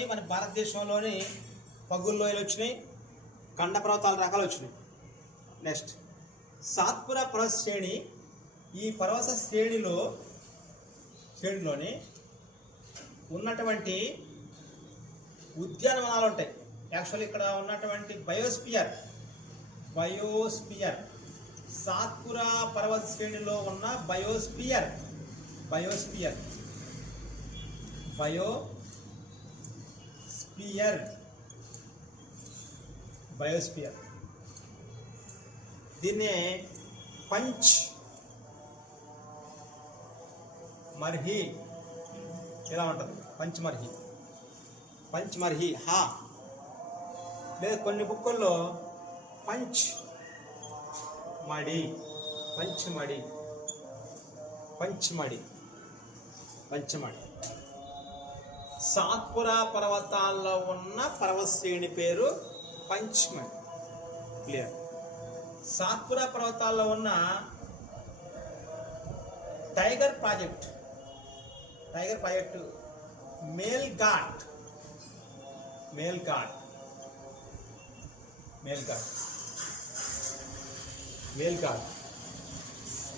మన భారతదేశంలోని పగుల్ లోయలు వచ్చినాయి, కండ పర్వతాల రకాలు వచ్చినాయి. నెక్స్ట్ సాత్పురా పర్వత శ్రేణి. ఈ పర్వత శ్రేణిలోని ఉన్నటువంటి ఉద్యానవనాలు ఉంటాయి. యాక్చువల్లీ ఇక్కడ ఉన్నటువంటి బయోస్పియర్ సాత్పురా పర్వత శ్రేణిలో ఉన్న బయోస్పియర్ దీన్నే పంచ్ మర్హి ఇలా ఉంటుంది. పంచ్మర్హి హా లేదా కొన్ని బుక్కుల్లో పంచ్మడి. సాత్పురా పర్వతాల్లో ఉన్న పర్వత శ్రేణి పేరు పంచ్మడి. క్లియర్. సాత్పురా పర్వతాల్లో ఉన్న టైగర్ ప్రాజెక్ట్ మేల్ ఘాట్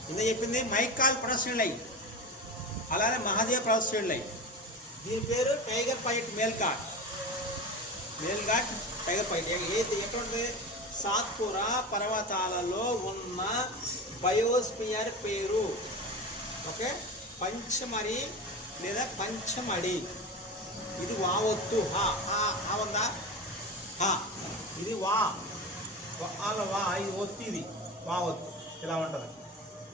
ఇంత చెప్పింది మైకాల్ పర్వత శ్రేణులై, అలానే మహాదేవ్ పర్వత శ్రేణులై. దీని పేరు tiger project male ghat tiger project. ఎటువంటి సాత్పురా పర్వతాలలో ఉన్న బయోస్పియర్ పేరు ఓకే పంచమరి లేదా పంచమడి. ఇది వావొత్తు హా ఉందా, హా ఇది వా ఇది ఒత్తు, ఇది వావొత్తు ఇలా ఉంటుంది.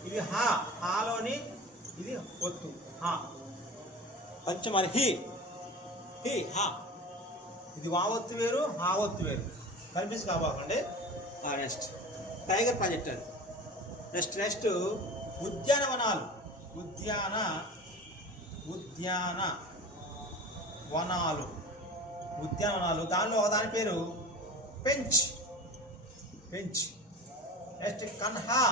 ఇది హాలోని ఇది ఒత్తు హా పంచమరి హి హా. ఇది వావొత్తు వేరు, హావొత్తు వేరు, కన్ఫ్యూజ్ కాబాకండి. నెక్స్ట్ టైగర్ ప్రాజెక్ట్ అది. నెక్స్ట్ ఉద్యానవనాలు. ఉద్యానవనాలు దానిలో ఒకదాని పేరు పెంచ్. నెక్స్ట్ కన్హా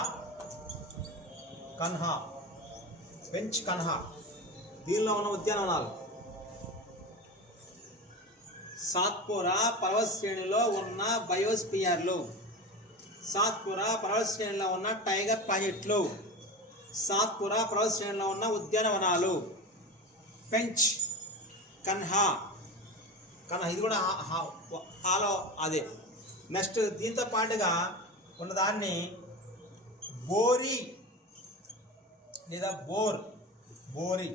పెంచ్ కన్హా. దీనిలో ఉన్న ఉద్యానవనాలు సాత్పురా పర్వత శ్రేణిలో ఉన్న బయోస్పియర్లు, సాత్పురా పర్వత శ్రేణిలో ఉన్న టైగర్ ప్రాజెక్టులు, సాత్పురా పర్వత శ్రేణిలో ఉన్న ఉద్యానవనాలు పెంచ్ కన్హా. ఇది కూడా హాలో అదే. నెక్స్ట్ దీంతో పాటుగా ఉన్నదాన్ని బోరి లేదా బోరి.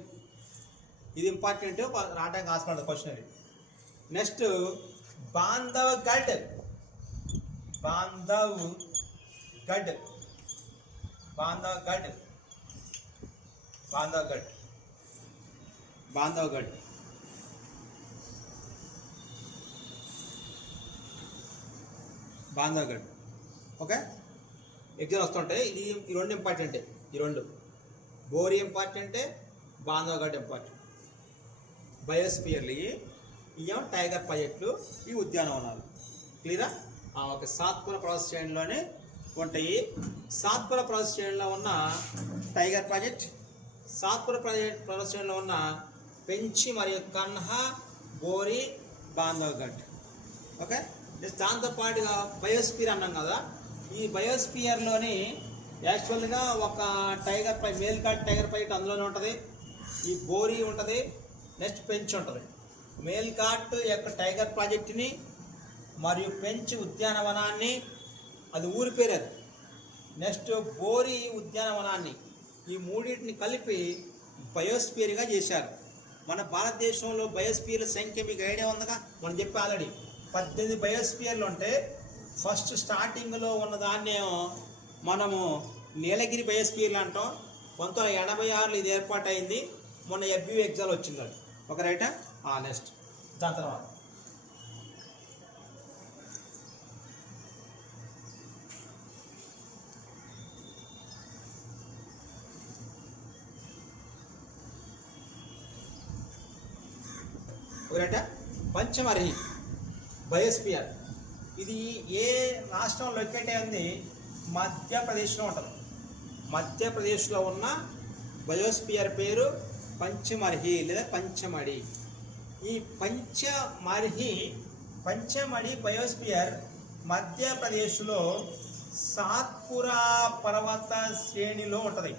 ఇది ఇంపార్టెంట్, రావడానికి ఆస్పడదు question. Next Bandhavgarh okay. Exam వస్తుంటాయి. ఈ రెండు ఇంపార్టెంటే. ఈ రెండు బోరి ఇంపార్టెంటే, బాంధవ్గఢ్ ఇంపార్టెంట్. బయోస్పియర్లు ఇవేమో టైగర్ ప్రాజెక్టులు, ఈ ఉద్యానవనాలు. క్లియరా? ఓకే. సాత్పురా పర్వత శ్రేణిలోనే ఉంటాయి. సాత్పురా పర్వత శ్రేణిలో ఉన్న టైగర్ ప్రాజెక్ట్, సాత్పురా పర్వత శ్రేణిలో ఉన్న పెంచి మరియు కన్హా, బోరి, బాంధవ్గఢ్. ఓకే. దాంతో పాటుగా బయోస్పియర్ అన్నాం కదా. ఈ బయోస్పియర్లోని యాక్చువల్గా ఒక tiger male ghat tiger project అందులోనే ఉంటుంది. ఈ బోరి ఉంటుంది. నెక్స్ట్ పెంచ్ ఉంటుంది. మేల్ ఘాట్ యొక్క టైగర్ ప్రాజెక్టుని మరియు పెంచ్ ఉద్యానవనాన్ని, అది ఊరి పేరు అది. నెక్స్ట్ బోరి ఉద్యానవనాన్ని, ఈ మూడింటిని కలిపి బయోస్పియర్గా చేశారు. మన భారతదేశంలో బయోస్పియర్ల సంఖ్య మీకు ఐడియా ఉందిగా, మనం చెప్పి ఆల్రెడీ 18 బయోస్పియర్లు ఉంటే ఫస్ట్ స్టార్టింగ్లో ఉన్నదాన్నేమో మనము నీలగిరి బయోస్పియర్లు అంటాం. 1986లో ఇది ఏర్పాటైంది. మొన్న FBU ఎగ్జామ్ వచ్చింది అది. ఒక రైటా. నెక్స్ట్ దాని తర్వాత ఒక రైటా పంచమర్హి బయోస్పియర్. ఇది ఏ రాష్ట్రం లొకేట్ అయింది? మధ్యప్రదేశ్లో ఉంటుంది. మధ్యప్రదేశ్లో ఉన్న బయోస్పియర్ పేరు పంచమర్హి లేదా పంచమడి. ఈ పంచమణి బయోస్పియర్ మధ్యప్రదేశ్లో సాత్పురా పర్వత శ్రేణిలో ఉంటుంది.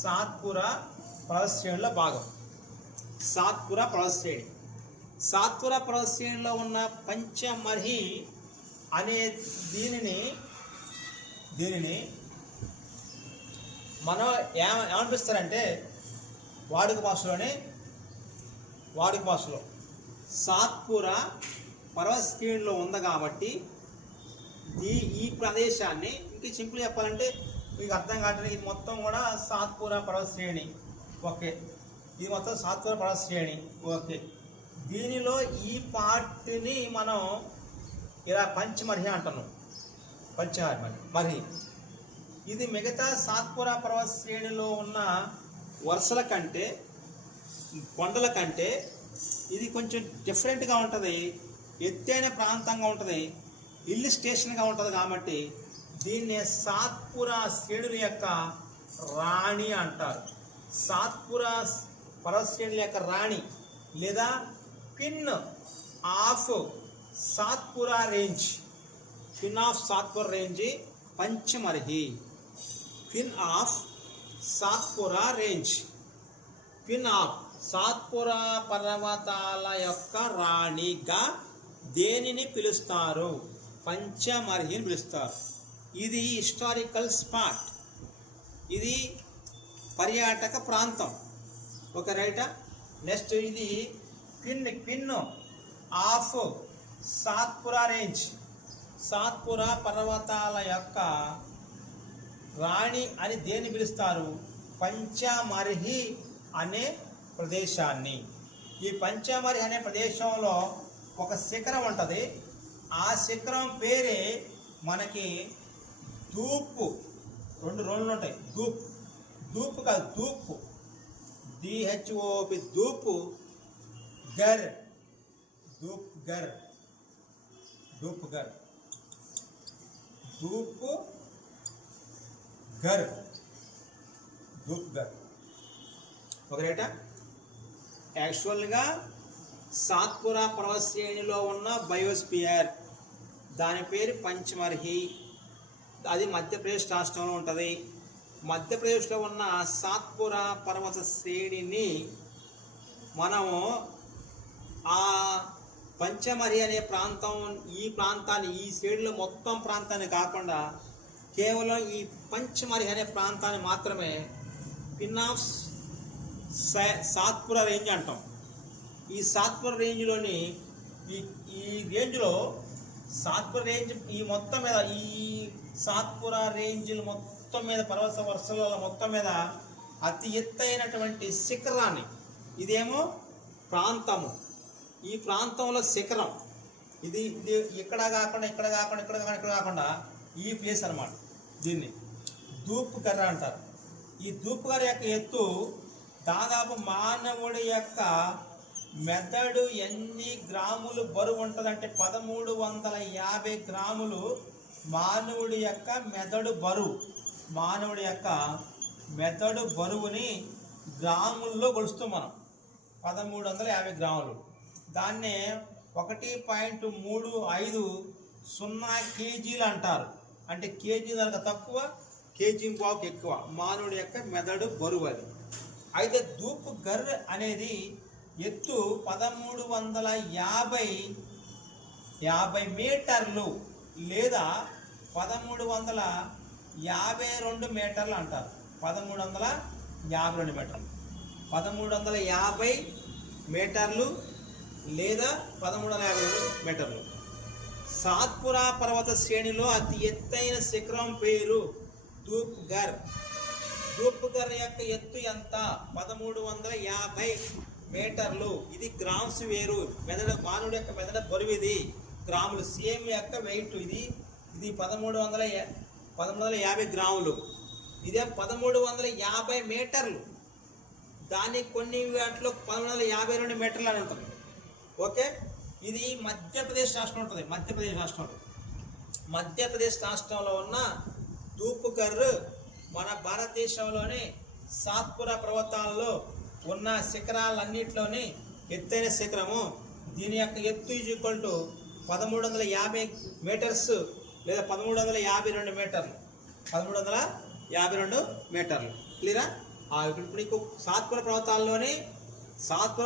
సాత్పురా పర్వత శ్రేణిలో భాగం సాత్పురా పర్వత శ్రేణి. సాత్పురా పర్వత శ్రేణిలో ఉన్న పంచమణి అనే దీనిని మనం ఏమనిపిస్తారంటే వాడుక భాషలో సాత్పురా పర్వత శ్రేణిలో ఉంది కాబట్టి ఈ ప్రదేశాన్ని ఇంక సింపుల్ చెప్పాలంటే మీకు అర్థం కావట్లేదు. ఇది మొత్తం కూడా సాత్పురా పర్వత శ్రేణి. ఓకే, ఇది మొత్తం సాత్పురా పర్వత శ్రేణి. ఓకే, దీనిలో ఈ పార్ట్ని మనం ఇలా పంచమణి అంటున్నాం. పంచమణి ఇది మిగతా సాత్పురా పర్వత శ్రేణిలో ఉన్న వరుసల కంటే కొండల కంటే ఇది కొంచెం డిఫరెంట్గా ఉంటుంది, ఎత్తైన ప్రాంతంగా ఉంటుంది, హిల్ స్టేషన్గా ఉంటుంది. కాబట్టి దీన్ని సాత్పురా శ్రేణుల యొక్క రాణి అంటారు. సాత్పురా పర్వత శ్రేణుల యొక్క రాణి లేదా queen of Satpura range. Queen of Satpura range Pachmarhi. Queen of Satpura range, queen of Satpura పర్వతాల యొక్క రాణిగా దేనిని పిలుస్తారు? పంచమణిని పిలుస్తారు. ఇది హిస్టారికల్ స్పాట్, ఇది పర్యాటక ప్రాంతం. ఓకే రైటా. నెక్స్ట్ ఇది queen of Satpura range, Satpura పర్వతాల యొక్క రాణి అని దేన్ని పిలుస్తారు? పంచమణి అనే ప్రదేశాన్ని. ఈ పంచమణి అనే ప్రదేశంలో ఒక శిఖరం ఉంటుంది. ఆ శిఖరం పేరే మనకి ధూప్. రెండు రోజులు ఉంటాయి. ధూప్ కాదు, ధూప్, DHOP, ధూప్ గర్. ఒకరేట యాక్చువల్గా సాత్పురా పర్వత శ్రేణిలో ఉన్న బయోస్పియర్, దాని పేరు పంచమణి. అది మధ్యప్రదేశ్ రాష్ట్రంలో ఉంటుంది. మధ్యప్రదేశ్లో ఉన్న సాత్పురా పర్వత శ్రేణిని మనము ఆ పంచమణి అనే ప్రాంతం, ఈ ప్రాంతాన్ని, ఈ శ్రేణిలో మొత్తం ప్రాంతాన్ని కాకుండా కేవలం ఈ పంచమణి అనే ప్రాంతాన్ని మాత్రమే క్వీన్ ఆఫ్ సాత్పురా రేంజ్ అంటాం. ఈ సాత్పురా రేంజ్లోని ఈ రేంజ్లో సాత్పురా రేంజ్ ఈ మొత్తం మీద, ఈ సాత్పురా రేంజ్లు మొత్తం మీద, పర్వత వరుసల మొత్తం మీద అతి ఎత్తైనటువంటి శిఖరాన్ని, ఇదేమో ప్రాంతము, ఈ ప్రాంతంలో శిఖరం, ఇది ఇక్కడ కాకుండా ఈ ప్లేస్ అన్నమాట. దీన్ని ధూప్ గర్ అంటారు. ఈ ధూప్ గర్ యొక్క ఎత్తు దాదాపు మానవుడి యొక్క మెదడు ఎన్ని గ్రాములు బరువు ఉంటుందంటే 1350 గ్రాములు మానవుడి యొక్క మెదడు బరువు. మానవుడి యొక్క మెదడు బరువుని గ్రాముల్లో కొలుస్తాం మనం. 1350 గ్రాములు. దాన్నే 1.35 కేజీలు అంటారు. అంటే కేజీ దానికి తక్కువ, కేజీ బావుకి ఎక్కువ మానవుడి యొక్క మెదడు బరువు అది. అయితే ధూప్ గర్ అనేది ఎత్తు 1350 మీటర్లు లేదా 1352 మీటర్లు అంటారు. 1352 మీటర్లు, 1350 మీటర్లు లేదా 1352 మీటర్లు. సాత్పురా పర్వత శ్రేణిలో అతి ఎత్తైన శిఖరం పేరు ధూప్ గర్. ధూప్ గర్ యొక్క ఎత్తు ఎంత? 1350 మీటర్లు. ఇది గ్రామ్స్ వేరు, మెదడు, మానవుడి యొక్క మెదడు బరువు ఇది గ్రాములు. సేమ్ యొక్క వెయిట్ ఇది 1350 గ్రాములు. ఇదే 1350 మీటర్లు. దాన్ని కొన్ని వాటిలో 1352 మీటర్లు అని ఉంటుంది. ఓకే, ఇది మధ్యప్రదేశ్ రాష్ట్రం ఉంటుంది. మధ్యప్రదేశ్ రాష్ట్రంలో ఉన్న ధూప్ గర్ మన భారతదేశంలోని సాత్పురా పర్వతాల్లో ఉన్న శిఖరాలన్నింటిలోని ఎత్తైన శిఖరము, దీని యొక్క ఎత్తు ఈజ్ ఈక్వల్ టు 1350 మీటర్స్ లేదా 1352 మీటర్లు, 1352 మీటర్లు. క్లియరా? ఇప్పుడు నీకు సాత్పుర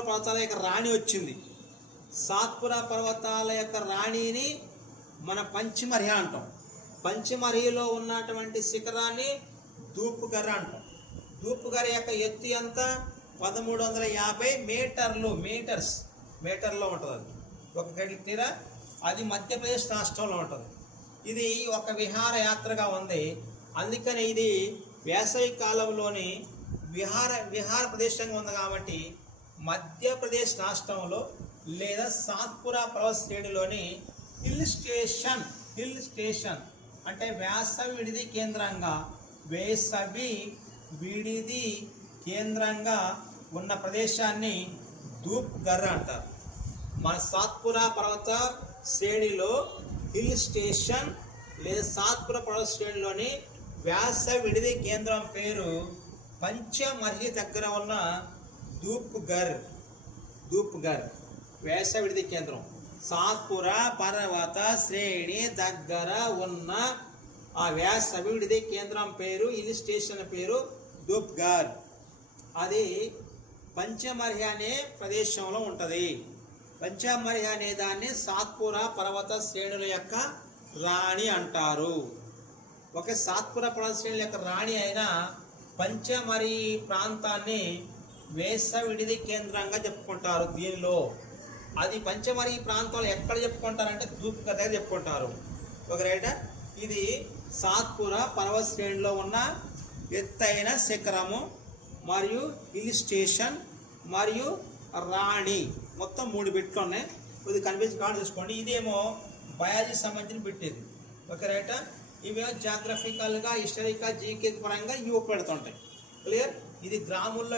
పర్వతాల యొక్క రాణి వచ్చింది. సాత్పుర పర్వతాల యొక్క రాణిని మన పంచమర్హ అంటాం. పంచమర్హిలో ఉన్నటువంటి శిఖరాన్ని ధూప్ఘర్ అంటాం. ధూప్ఘర్ యొక్క ఎత్తు ఎంత? 1350 మీటర్లో ఉంటుంది. అది ఒక క్లియరా? అది మధ్యప్రదేశ్ రాష్ట్రంలో ఉంటుంది. ఇది ఒక విహారయాత్రగా ఉంది. అందుకని ఇది వేసవి కాలంలోని విహార ప్రదేశంగా ఉంది. కాబట్టి మధ్యప్రదేశ్ రాష్ట్రంలో లేదా సాత్పురా పర్వత శ్రేణిలోని హిల్ స్టేషన్ అంటే వేసవి విడిది కేంద్రంగా ఉన్న ప్రదేశాన్ని ధూప్ఘర్ అంటారు. మన సాత్పురా పర్వత శ్రేణిలో హిల్ స్టేషన్ లేదా సాత్పురా పర్వత శ్రేణిలోని వేసవి విడిది కేంద్రం పేరు పంచమర్హి దగ్గర ఉన్న ధూప్ఘర్. వేసవి విడిది కేంద్రం సాత్పురా పర్వత శ్రేణి దగ్గర ఉన్న ఆ వేసవి విడిది కేంద్రం పేరు, హిల్ స్టేషన్ పేరు ధూప్ఘర్. అది పంచమర్హి అనే ప్రదేశంలో ఉంటుంది. పంచమర్హి అనే దాన్ని సాత్పురా పర్వత శ్రేణుల యొక్క రాణి అంటారు. ఒకే సాత్పురా పర్వత శ్రేణుల యొక్క రాణి అయిన పంచమర్హి ప్రాంతాన్ని వేసవి విడిది కేంద్రంగా చెప్పుకుంటారు. దీనిలో అది పంచమర్హి ప్రాంతంలో ఎక్కడ చెప్పుకుంటారంటే ధూప్ఘర్ దగ్గర చెప్పుకుంటారు. ఒక రైట్. ఇది సాత్పురా పర్వత శ్రేణిలో ఉన్న ఎత్తైన శిఖరము మరియు హిల్ స్టేషన్ మరియు రాణి, మొత్తం 3 బిట్లు ఉన్నాయి. ఇది కనిపించి కార్డు చూసుకోండి. ఇదేమో బయాలజీ సంబంధించిన పెట్టేది. Okay right. ఇవేమో జాగ్రఫికల్గా, హిస్టారికల్, జీకే పరంగా ఇవి ఉపయోగపడుతుంటాయి. క్లియర్? ఇది గ్రాముల్లో